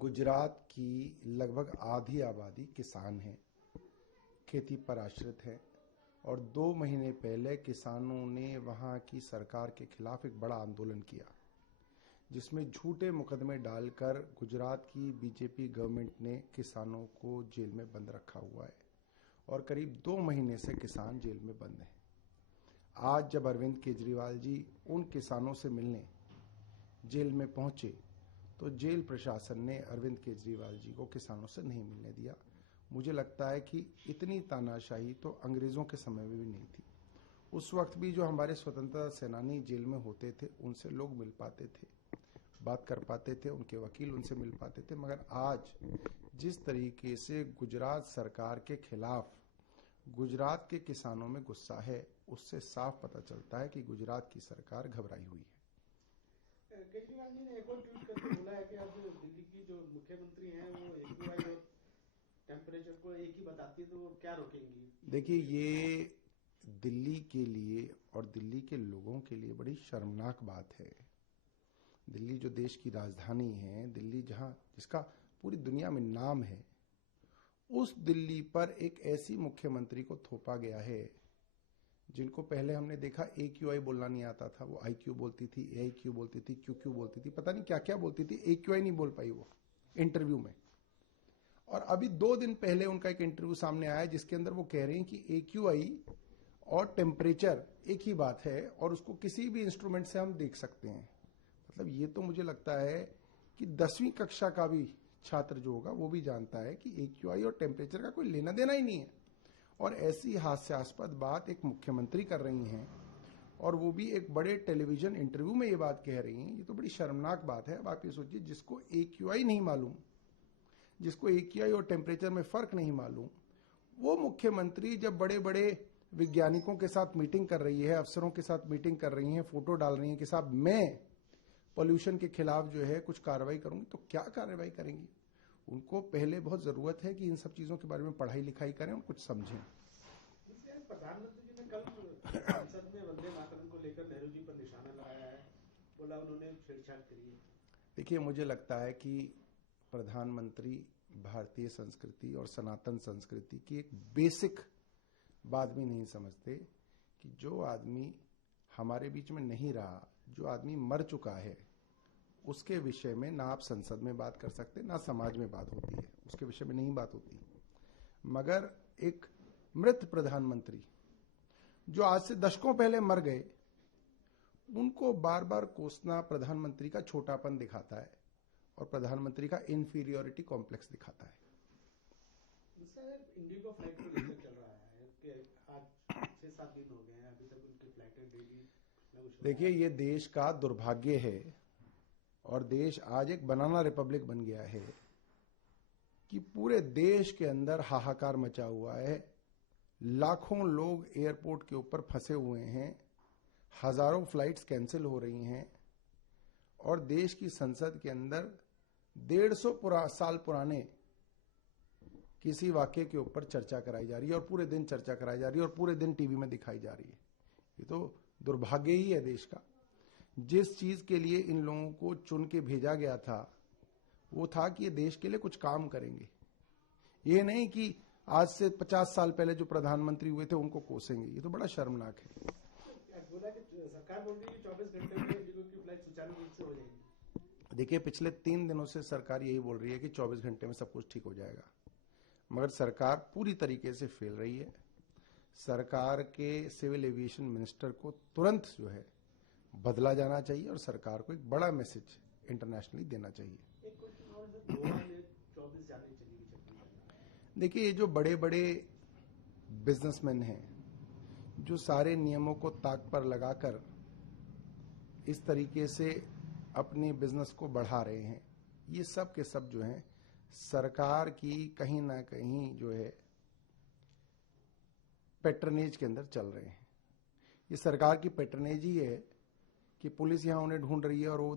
गुजरात की लगभग आधी आबादी किसान है, खेती पर आश्रित है और 2 महीने पहले किसानों ने वहां की सरकार के खिलाफ एक बड़ा आंदोलन किया, जिसमें झूठे मुकदमे डालकर गुजरात की बीजेपी गवर्नमेंट ने किसानों को जेल में बंद रखा हुआ है और करीब 2 महीने से किसान जेल में बंद हैं। आज जब अरविंद केजरीवाल जी उन किसानों से मिलने जेल में पहुंचे तो जेल प्रशासन ने अरविंद केजरीवाल जी को किसानों से नहीं मिलने दिया। मुझे लगता है कि इतनी तानाशाही तो अंग्रेजों के समय में भी नहीं थी। उस वक्त भी जो हमारे स्वतंत्रता सेनानी जेल में होते थे उनसे लोग मिल पाते थे, बात कर पाते थे, उनके वकील उनसे मिल पाते थे। मगर आज जिस तरीके से गुजरात सरकार के खिलाफ गुजरात के किसानों में गुस्सा है, उससे साफ पता चलता है कि गुजरात की सरकार घबराई हुई है। केजरीवाल जी ने एक और ट्वीट करके बोला है कि अब दिल्ली की जो मुख्यमंत्री हैं वो AQI और टेम्परेचर को एक ही बताती है, तो वो क्या रोकेंगी? देखिए, ये दिल्ली के लिए और दिल्ली के लोगों के लिए बड़ी शर्मनाक बात है। दिल्ली जो देश की राजधानी है, दिल्ली जिसका पूरी दुनिया में नाम है, उस दिल्ली पर एक ऐसी मुख्यमंत्री को थोपा गया है जिनको पहले हमने देखा AQI बोलना नहीं आता था, वो IQ बोलती थी, AIQ बोलती थी, QQ बोलती थी, पता नहीं क्या क्या बोलती थी। AQI नहीं बोल पाई वो इंटरव्यू में। और अभी 2 दिन पहले उनका एक इंटरव्यू सामने आया जिसके अंदर वो कह रहे हैं कि AQI और टेम्परेचर एक ही बात है और उसको किसी भी इंस्ट्रूमेंट से हम देख सकते हैं। मतलब ये तो मुझे लगता है कि 10वीं कक्षा का भी छात्र जो होगा वो भी जानता है कि AQI और टेम्परेचर का कोई लेना देना ही नहीं है। और ऐसी हास्यास्पद बात एक मुख्यमंत्री कर रही हैं और वो भी एक बड़े टेलीविजन इंटरव्यू में ये बात कह रही हैं। ये तो बड़ी शर्मनाक बात है। अब आप ये सोचिए, जिसको AQI नहीं मालूम, जिसको AQI और टेम्परेचर में फर्क नहीं मालूम, वो मुख्यमंत्री जब बड़े बड़े वैज्ञानिकों के साथ मीटिंग कर रही है, अफसरों के साथ मीटिंग कर रही है, फोटो डाल रही है कि साहब मैं पॉल्यूशन के खिलाफ जो है कुछ कार्रवाई करूंगी, तो क्या कार्रवाई करेंगी? उनको पहले बहुत जरूरत है कि इन सब चीजों के बारे में पढ़ाई लिखाई करें और कुछ समझें। प्रधानमंत्री जी ने कल संसद में वंदे मातरम को लेकर नेहरू जी पर निशाना लगाया है, बोला उन्होंने छेड़छाड़ करी है। देखिए, मुझे लगता है कि प्रधानमंत्री भारतीय संस्कृति और सनातन संस्कृति की एक बेसिक बात भी नहीं समझते कि जो आदमी हमारे बीच में नहीं रहा, जो आदमी मर चुका है, उसके विषय में ना आप संसद में बात कर सकते, ना समाज में बात होती है, उसके विषय में नहीं बात होती। मगर एक मृत प्रधानमंत्री जो आज से दशकों पहले मर गए, उनको बार बार कोसना प्रधानमंत्री का छोटापन दिखाता है और प्रधानमंत्री का इन्फीरियोरिटी कॉम्प्लेक्स दिखाता है। इंडिगो फ्लाइट को लेकर चल रहा है कि आज 6-7 दिन हो गए हैं, अभी तक उनकी फ्लाइटें डेली। देखिए, ये देश का दुर्भाग्य है और देश आज एक बनाना रिपब्लिक बन गया है कि पूरे देश के अंदर हाहाकार मचा हुआ है। लाखों लोग एयरपोर्ट के ऊपर फंसे हुए हैं, हजारों फ्लाइट्स कैंसिल हो रही हैं और देश की संसद के अंदर 150 साल पुराने किसी वाक्य के ऊपर चर्चा कराई जा रही है और पूरे दिन चर्चा कराई जा रही है और पूरे दिन टीवी में दिखाई जा रही है। ये तो दुर्भाग्य ही है देश का। जिस चीज के लिए इन लोगों को चुन के भेजा गया था वो था कि ये देश के लिए कुछ काम करेंगे। ये नहीं कि आज से 50 साल पहले जो प्रधानमंत्री हुए थे उनको कोसेंगे। ये तो बड़ा शर्मनाक है। बोला कि सरकार बोल रही है 24 घंटे में इंडिगो की फ्लाइट सुचारू रूप से हो जाएगी। देखिए, पिछले 3 दिनों से सरकार यही बोल रही है कि 24 घंटे में सब कुछ ठीक हो जाएगा, मगर सरकार पूरी तरीके से फेल रही है। सरकार के सिविल एविएशन मिनिस्टर को तुरंत जो है बदला जाना चाहिए और सरकार को एक बड़ा मैसेज इंटरनेशनली देना चाहिए। एक क्वेश्चन और है, गोवा में 24 जाने चलेगी छुट्टी। देखिए, ये जो बड़े बड़े बिजनेसमैन हैं जो सारे नियमों को ताक पर लगाकर इस तरीके से अपने बिजनेस को बढ़ा रहे हैं, ये सब के सब जो हैं सरकार की कहीं ना कहीं जो है पैट्रनेज के अंदर चल रहे हैं। ये सरकार की पैट्रनेज ही है कि पुलिस यहां उन्हें ढूंढ रही है और वो